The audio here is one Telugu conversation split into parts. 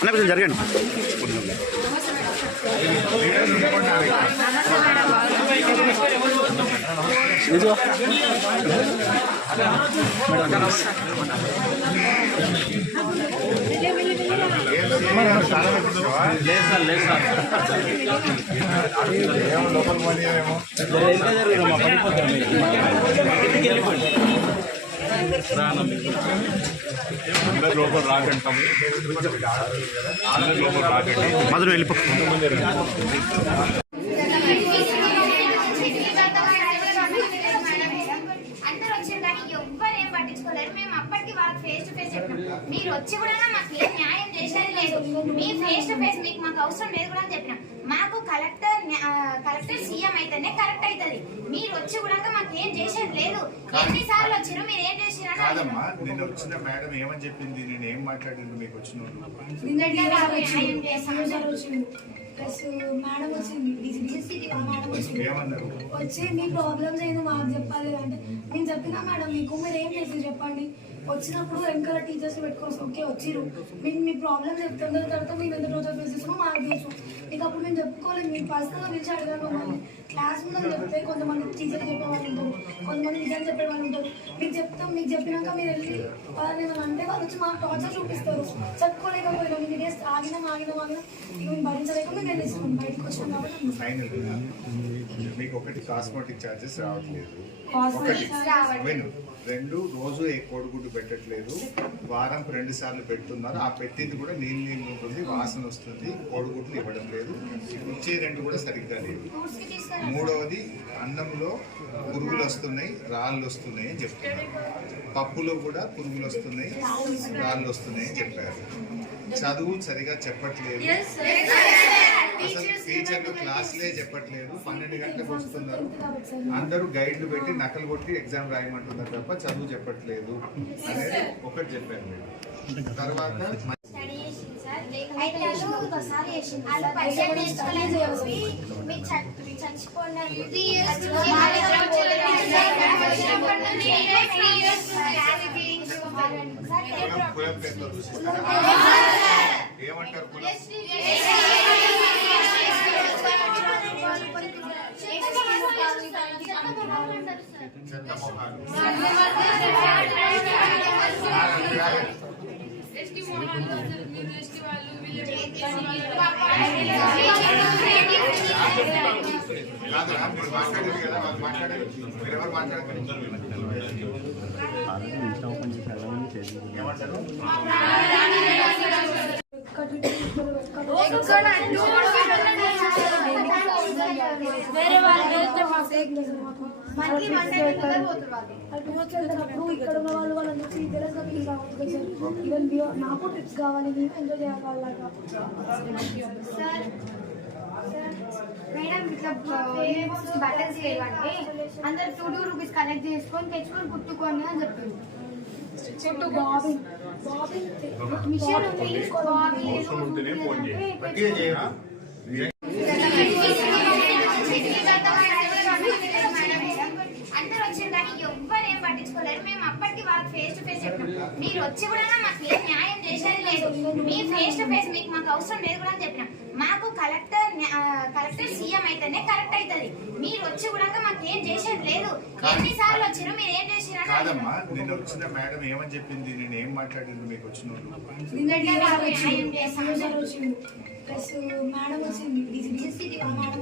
అన్న కొంచెం జరగండి. లోపల రాకండి మధురం వెళ్ళిపో. మీరు వచ్చి కూడా మాకు ఏం న్యాయం చేసేది లేదు. మీ ఫేస్ టు ఫేస్ మీకు మాకు అవసరం లేదు కూడా అని చెప్పిన. మాకు కలెక్టర్ సీఎం అయితేనే కరెక్ట్ అవుతుంది. మీరు వచ్చి కూడా మాకు ఏం చేసేది లేదు. ఎన్నిసార్లు వచ్చినా మీరు ఏం చేసినా కాదమ్మా. నిన్న వచ్చిన మేడం ఏమని చెప్పింది? నేను ఏం మాట్లాడింది మీకు వచ్చిన మేడం వచ్చింది ఏమన్నారు? వచ్చి మీ ప్రాబ్లమ్స్ ఏందో మాకు చెప్పాలి అంటే నేను చెప్పినా మేడం మీకు మీరు ఏం చేసి చెప్పండి. వచ్చినప్పుడు వెనకాల టీచర్స్ పెట్టుకోవచ్చు. ఓకే వచ్చిరు మీకు మీ ప్రాబ్లమ్స్ చెప్తున్న తర్వాత మేము ఎంత రోజు ఫేస్ చేస్తామో మాకు తెలుసు. మీకు అప్పుడు మేము చెప్పుకోలేదు. మీకు పర్సనల్గా పిలిచి అడగాను. మమ్మల్ని క్లాస్ ముందు చెప్తే కొంతమంది టీచర్ చెప్పే వాళ్ళు ఉంటారు, కొంతమంది నిజం చెప్పే వాళ్ళు ఉంటారు. మీకు చెప్తాం. మీకు చెప్పినాక మీరు వెళ్ళి వాళ్ళని ఏమైనా అంటే వాళ్ళు వచ్చి మాకు టార్చర్ చూపిస్తారు. చెప్పుకోలేకపోయినా మీ డేస్ ఆగినాం ఇక మేము భరించలేక మేము వెళ్ళేస్తాం. బయటకు వచ్చాం కాబట్టి మీకు ఒకటి కాస్మెటిక్ ఛార్జెస్ రావట్లేదు. విను, 2 రోజు ఏ కోడిగుడ్డు పెట్టట్లేదు. వారంకు 2 సార్లు పెడుతున్నారు. ఆ పెట్టింది కూడా నీళ్ళు ఉంటుంది, వాసన వస్తుంది. కోడిగుడ్లు ఇవ్వడం లేదు. ఇచ్చే 2 కూడా సరిగ్గా లేవు. 3వది అన్నంలో పురుగులు వస్తున్నాయి, రాళ్ళు వస్తున్నాయి అని చెప్తున్నారు. పప్పులో కూడా పురుగులు వస్తున్నాయి, రాళ్ళు వస్తున్నాయి అని చెప్పారు. చదువు సరిగా చెప్పట్లేదు. అసలు టీచర్లు క్లాసులే చెప్పట్లేదు. 12 గంటలకు వస్తున్నారు. అందరూ గైడ్లు పెట్టి నకలు కొట్టి ఎగ్జామ్ రాయమంటున్నారు తప్ప చదువు చెప్పట్లేదు అనేది ఒకటి చెప్పారు మీరు. తర్వాత ఏమంటారు? మీరు మాట్లాడేది కదా, వాళ్ళు మాట్లాడేది. మీరు ఎవరు మాట్లాడతారు? ఏమంటారు? వేరే వాళ్ళు ఇక్కడ ఉన్న వాళ్ళని నాకు టిప్స్ కావాలి. నేను ఎంజాయ్ చేయాలి. మేడం ఇట్లా బటన్స్ లేవంటే అందరు 2 రూపీస్ కలెక్ట్ చేసుకొని తెచ్చుకొని కుట్టుకోండి అని చెప్పింది. మిషన్ అందరు వచ్చిన కానీ ఎవ్వరు ఏం పట్టించుకోలేరు. మేము అప్పటికి వాళ్ళకి ఫేస్ టు ఫేస్ చెప్పినాం. మీరు వచ్చి కూడా మాకు ఏం న్యాయం చేసేది లేదు. మీ ఫేస్ టు ఫేస్ మీకు మాకు అవసరం లేదు కూడా అని చెప్పిన. మాకు కలెక్టర్ సీఎం అయితేనే కరెక్ట్ అవుతుంది. మీరు వచ్చి కూడా మాకు ఏం చేసేది లేదు. ఎన్నిసార్లు వచ్చినా మీరు ఏం చేసినా కాదమ్మా. నిన్న వచ్చిన మేడం ఏమని చెప్పింది? నేను ఏం మాట్లాడింది మీకు వచ్చిన మేడం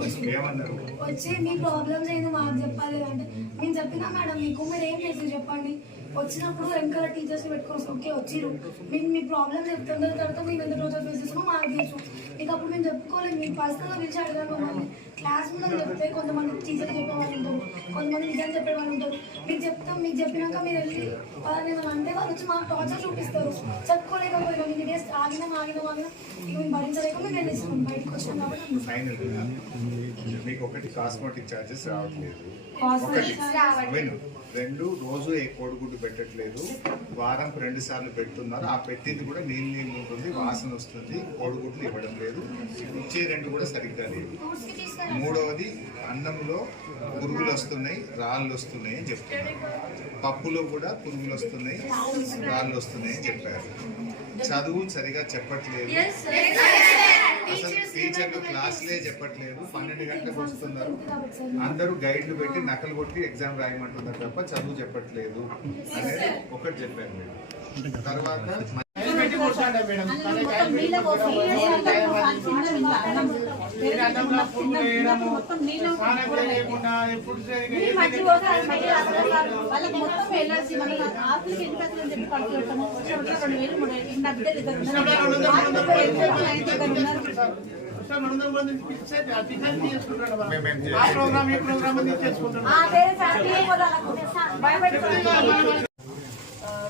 వచ్చింది ఏమన్నారు? వచ్చి మీ ప్రాబ్లమ్స్ ఏందో మాకు చెప్పాలి అంటే నేను చెప్పినా మేడం మీకు మీరు ఏం చేసి చెప్పండి. వచ్చినప్పుడు వెనకాల టీచర్స్ పెట్టుకోవచ్చు. ఓకే వచ్చిరు మీకు మీ ప్రాబ్లమ్స్ చెప్తున్న తర్వాత మేము ఎంత రోజు ఫేస్ చేస్తామో మాకు తెలుసు. మీకు అప్పుడు మేము చెప్పుకోలేదు. మీకు పర్సనల్గా పిలిచి అడగాను. మమ్మల్ని క్లాస్ ముందు చెప్తే కొంతమంది టీచర్ చెప్పే వాళ్ళు ఉంటారు, కొంతమంది నిజం చెప్పే వాళ్ళు ఉంటారు. మీకు చెప్తాం. మీకు చెప్పినాక మీరు వెళ్ళి వాళ్ళని ఏమైనా అంటే వాళ్ళు వచ్చి మాకు టార్చర్ చూపిస్తారు. చెప్పుకోలేకపోయినా మీ డేస్ ఆగినాం ఇక మేము భరించలేక మేము వెళ్ళేస్తాం. బయటకు వచ్చాం కాబట్టి మీకు ఒకటి కాస్మెటిక్ ఛార్జెస్ రావట్లేదు. విను, 2 రోజు ఏ కోడిగుడ్డు పెట్టట్లేదు. వారంకు 2 సార్లు పెడుతున్నారు. ఆ పెట్టింది కూడా నీళ్ళు ఉంటుంది, వాసన వస్తుంది. కోడిగుడ్లు ఇవ్వడం లేదు. ఇచ్చే 2 కూడా సరిగ్గా లేవు. 3వది అన్నంలో పురుగులు వస్తున్నాయి, రాళ్ళు వస్తున్నాయి అని చెప్తున్నారు. పప్పులో కూడా పురుగులు వస్తున్నాయి, రాళ్ళు వస్తున్నాయి అని చెప్పారు. చదువు సరిగా చెప్పట్లేదు, అసలు టీచర్లు క్లాసులే చెప్పట్లేదు, 12 గంటలకు వస్తున్నారు, అందరూ గైడ్లు పెట్టి నకలు కొట్టి ఎగ్జామ్ రాయమంటున్నారు తప్ప చదువు చెప్పట్లేదు అనేది ఒకటి చెప్పారు మేడం. తర్వాత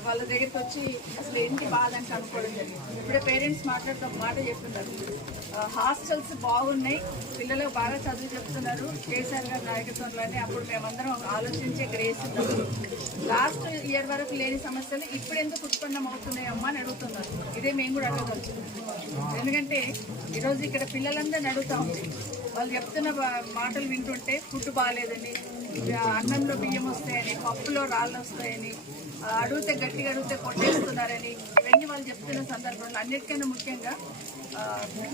వాళ్ళ దగ్గరికి వచ్చి అసలు ఏంటి బాధ అంటే అనుకోవడం జరిగింది. ఇప్పుడే పేరెంట్స్ మాట్లాడుతూ ఒక మాట చెప్తున్నారు, హాస్టల్స్ బాగున్నాయి, పిల్లలకు బాగా చదువు చెప్తున్నారు, కేసీఆర్ గారి నాయకత్వంలోనే అప్పుడు మేమందరం ఆలోచించి ఇక్కడ వేస్తున్నాం. లాస్ట్ ఇయర్ వరకు లేని సమస్యలు ఇప్పుడు ఎందుకు ఉత్పన్నం అవుతున్నాయమ్మా అని అడుగుతున్నారు. ఇదే మేము కూడా అడగవచ్చు. ఎందుకంటే ఈరోజు ఇక్కడ పిల్లలందరినీ అడుగుతూ ఉంది, వాళ్ళు చెప్తున్న మాటలు వింటుంటే ఫుడ్ బాగాలేదని, అన్నంలో బియ్యం వస్తాయని, పప్పులో రాళ్ళు వస్తాయని, అడిగితే గట్టిగా అడిగితే కొట్టేస్తున్నారని, ఇవన్నీ వాళ్ళు చెప్తున్న సందర్భంలో అన్నిటికన్నా ముఖ్యంగా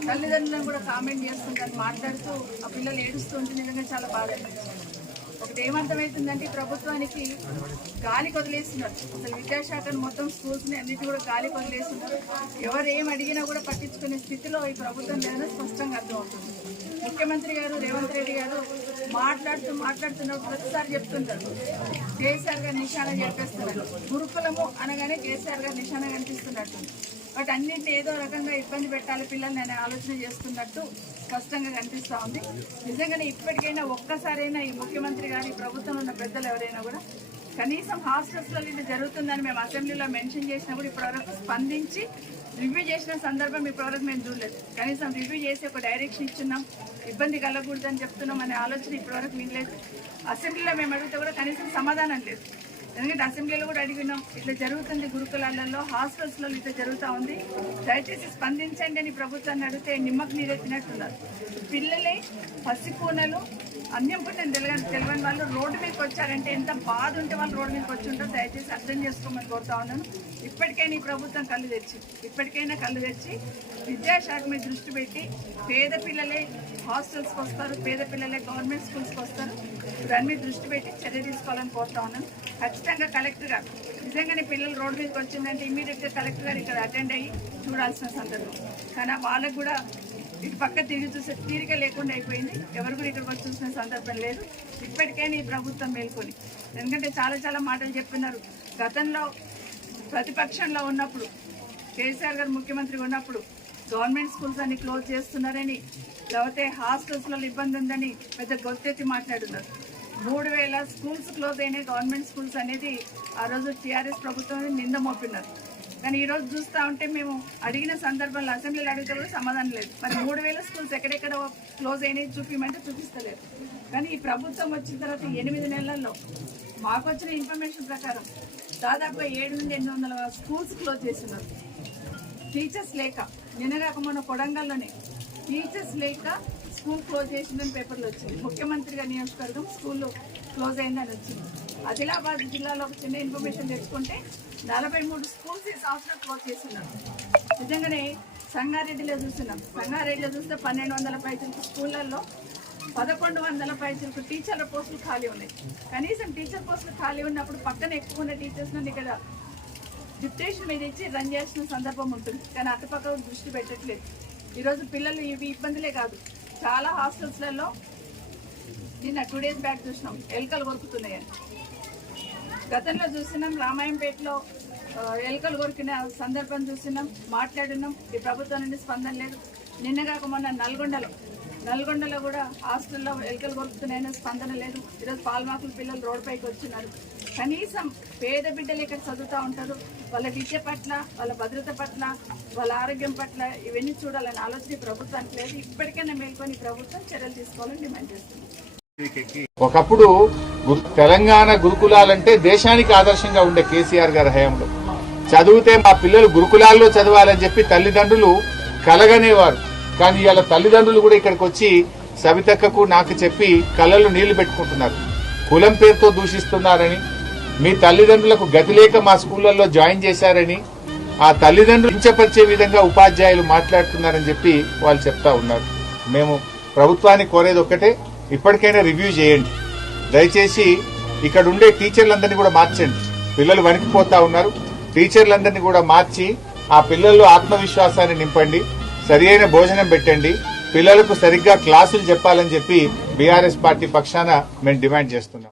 తల్లిదండ్రులను కూడా కామెంట్ చేస్తుందని మాట్లాడుతూ ఆ పిల్లలు ఏడుస్తుంటే నిజంగా చాలా బాధ అనిపించింది. ఒకటి ఏమర్థమవుతుందంటే ప్రభుత్వానికి గాలికి వదిలేస్తున్నారు. అసలు విద్యాశాఖను మొత్తం స్కూల్స్ని అన్నిటి కూడా గాలికి వదిలేస్తున్నారు. ఎవరు ఏం అడిగినా కూడా పట్టించుకునే స్థితిలో ఈ ప్రభుత్వం లేదని స్పష్టంగా అర్థమవుతుంది. ముఖ్యమంత్రి గారు రేవంత్ రెడ్డి గారు మాట్లాడుతున్నప్పుడు ప్రతిసారి చెప్తుంటారు, కేసీఆర్ గారు నిశాన చెప్పేస్తున్నారు. గురుకులము అనగానే కేసీఆర్ గారు నిశాన కనిపిస్తున్నట్టు, బట్ అన్నింటినీ ఏదో రకంగా ఇబ్బంది పెట్టాలి పిల్లల్ని అనే ఆలోచన చేస్తున్నట్టు స్పష్టంగా కనిపిస్తూ ఉంది. నిజంగానే ఇప్పటికైనా ఒక్కసారైనా ఈ ముఖ్యమంత్రి గారు, ఈ ప్రభుత్వంలో ఉన్న పెద్దలు ఎవరైనా కూడా కనీసం హాస్టల్స్లో ఇది జరుగుతుందని మేము అసెంబ్లీలో మెన్షన్ చేసినప్పుడు ఇప్పటివరకు స్పందించి రివ్యూ చేసిన సందర్భం ఇప్పటివరకు మేము చూడలేదు. కనీసం రివ్యూ చేసి ఒక డైరెక్షన్ ఇచ్చున్నాం, ఇబ్బంది కలగకూడదని చెప్తున్నాం అనే ఆలోచన ఇప్పటివరకు వినలేదు. అసెంబ్లీలో మేము అడిగితే కూడా కనీసం సమాధానం లేదు. ఎందుకంటే అసెంబ్లీలో కూడా అడిగినాం, ఇట్లా జరుగుతుంది గురుకులాలలో, హాస్టల్స్లో ఇట్లా జరుగుతూ ఉంది, దయచేసి స్పందించండి అని ప్రభుత్వాన్ని అడిగితే నిమ్మకు నీరెత్తినట్టున్నారు. పిల్లలే పసికూనలు అన్యం పుట్టిన తెలియని వాళ్ళు రోడ్డు మీదకి వచ్చారంటే ఎంత బాధ ఉంటే వాళ్ళు రోడ్డు మీదకి వచ్చి ఉంటారు. దయచేసి అర్థం చేసుకోమని కోరుతా ఉన్నాను. ఇప్పటికైనా ఈ ప్రభుత్వం ఇప్పటికైనా కళ్ళు తెచ్చి విద్యాశాఖ మీద దృష్టి పెట్టి పేద పిల్లలే హాస్టల్స్కి వస్తారు, పేద పిల్లలే గవర్నమెంట్ స్కూల్స్కి వస్తారు, దాని మీద దృష్టి పెట్టి చర్య తీసుకోవాలని కోరుతా ఉన్నాను. ఖచ్చితంగా కలెక్టర్ గారు నిజంగానే పిల్లలు రోడ్డు మీదకి వచ్చిందంటే ఇమీడియట్గా కలెక్టర్ గారు ఇక్కడ అటెండ్ అయ్యి చూడాల్సిన సందర్భం. కానీ వాళ్ళకు కూడా ఇటు పక్క తిరిగి చూసే తీరిక లేకుండా అయిపోయింది. ఎవరు కూడా ఇక్కడికి వచ్చి చూసిన సందర్భం లేదు. ఇప్పటికైనా ఈ ప్రభుత్వం మేల్కొని, ఎందుకంటే చాలా మాటలు చెప్తున్నారు. గతంలో ప్రతిపక్షంలో ఉన్నప్పుడు, కేసీఆర్ గారు ముఖ్యమంత్రిగా ఉన్నప్పుడు గవర్నమెంట్ స్కూల్స్ అన్ని క్లోజ్ చేస్తున్నారని, లేకపోతే హాస్టల్స్లో ఇబ్బంది ఉందని పెద్ద గొంతెత్తి మాట్లాడుతున్నారు. 3000 స్కూల్స్ క్లోజ్ అయినాయి, గవర్నమెంట్ స్కూల్స్ అనేది ఆ రోజు టీఆర్ఎస్ ప్రభుత్వం నింద మోపినారు. కానీ ఈరోజు చూస్తూ ఉంటే మేము అడిగిన సందర్భంలో అసెంబ్లీలో అడిగితే కూడా సమాధానం లేదు. మరి 3000 స్కూల్స్ ఎక్కడెక్కడ క్లోజ్ అయినాయి చూపించమంటే చూపిస్తలేదు. కానీ ఈ ప్రభుత్వం వచ్చిన తర్వాత 8 నెలల్లో మాకు వచ్చిన ఇన్ఫర్మేషన్ ప్రకారం దాదాపుగా 700 నుండి 800 స్కూల్స్ క్లోజ్ చేస్తున్నారు. టీచర్స్ లేక, నిన్నగాక మొన్న కొడంగల్లోనే టీచర్స్ లేక స్కూల్ క్లోజ్ చేసిందని పేపర్లు వచ్చింది. ముఖ్యమంత్రిగా నియోజకవర్గం స్కూల్లో క్లోజ్ అయిందని వచ్చింది. ఆదిలాబాద్ జిల్లాలో ఒక చిన్న ఇన్ఫర్మేషన్ తెచ్చుకుంటే 43 స్కూల్స్ ఈ సంవత్సరం క్లోజ్ చేస్తున్నారు. నిజంగానే సంగారెడ్డిలో చూస్తున్నాం. సంగారెడ్డిలో చూస్తే 1200 పైచలకు స్కూళ్ళల్లో 1100 పైచలకు టీచర్ల పోస్టులు ఖాళీ ఉన్నాయి. కనీసం టీచర్ పోస్టులు ఖాళీ ఉన్నప్పుడు పక్కన ఎక్కువ ఉన్న టీచర్స్ని ఇక్కడ డిప్యుటేషన్ మీద ఇచ్చి రన్ చేసిన సందర్భం ఉంటుంది. కానీ అటుపక్క దృష్టి పెట్టట్లేదు. ఈరోజు పిల్లలు ఇవి ఇబ్బందులే కాదు, చాలా హాస్టల్స్లలో నిన్న 2 days బ్యాక్ చూసినాం ఎలుకలు కొరుకుతున్నాయని. గతంలో చూసినాం రామాయంపేటలో ఎలుకలు కొరికిన సందర్భం చూసినాం, మాట్లాడినాం. ఈ ప్రభుత్వం నుండి స్పందన లేదు. నిన్నగాక మొన్న నల్గొండలో కూడా హాస్టల్లో ఎలుకలు కొరుకుతున్నాయని స్పందన లేదు. ఈరోజు పాల్మాకుల పిల్లలు రోడ్డుపైకి వచ్చినారు. కనీసం పేద బిడ్డలు ఇక్కడ చదువుతూ ఉంటారు, వాళ్ళ విద్య పట్ల, వాళ్ళ భద్రత పట్ల, వాళ్ళ ఆరోగ్యం పట్ల ఇవన్నీ చూడాలని ఆలోచన ప్రభుత్వానికి లేదు. ఇప్పటికైనా మేల్కొని ప్రభుత్వం చర్యలు తీసుకోవాలని డిమాండ్ చేస్తున్నాం. ఒకప్పుడు తెలంగాణ గురుకులాలంటే దేశానికి ఆదర్శంగా ఉండే కేసీఆర్ గారి హయాంలో చదివితే మా పిల్లలు గురుకులాల్లో చదవాలని చెప్పి తల్లిదండ్రులు కలగనేవారు. కానీ ఇవాళ తల్లిదండ్రులు కూడా ఇక్కడికి వచ్చి సవితక్కకు నాకు చెప్పి కళ్ళల్లో నీళ్లు పెట్టుకుంటున్నారు. కులం పేరుతో దూషిస్తున్నారని, మీ తల్లిదండ్రులకు గతి లేక మా స్కూళ్లలో జాయిన్ చేశారని, ఆ తల్లిదండ్రులు కించపరిచే విధంగా ఉపాధ్యాయులు మాట్లాడుతున్నారని చెప్పి వాళ్ళు చెప్తా ఉన్నారు. మేము ప్రభుత్వాన్ని కోరేది ఒక్కటే, ఇప్పటికైనా రివ్యూ చేయండి. దయచేసి ఇక్కడ ఉండే టీచర్లందరినీ కూడా మార్చండి. పిల్లలు వణికిపోతా ఉన్నారు. టీచర్లందరినీ కూడా మార్చి ఆ పిల్లల్లో ఆత్మవిశ్వాసాన్ని నింపండి. సరి అయిన భోజనం పెట్టండి. పిల్లలకు సరిగ్గా క్లాసులు చెప్పాలని చెప్పి బీఆర్ఎస్ పార్టీ పక్షాన మేము డిమాండ్ చేస్తున్నాం.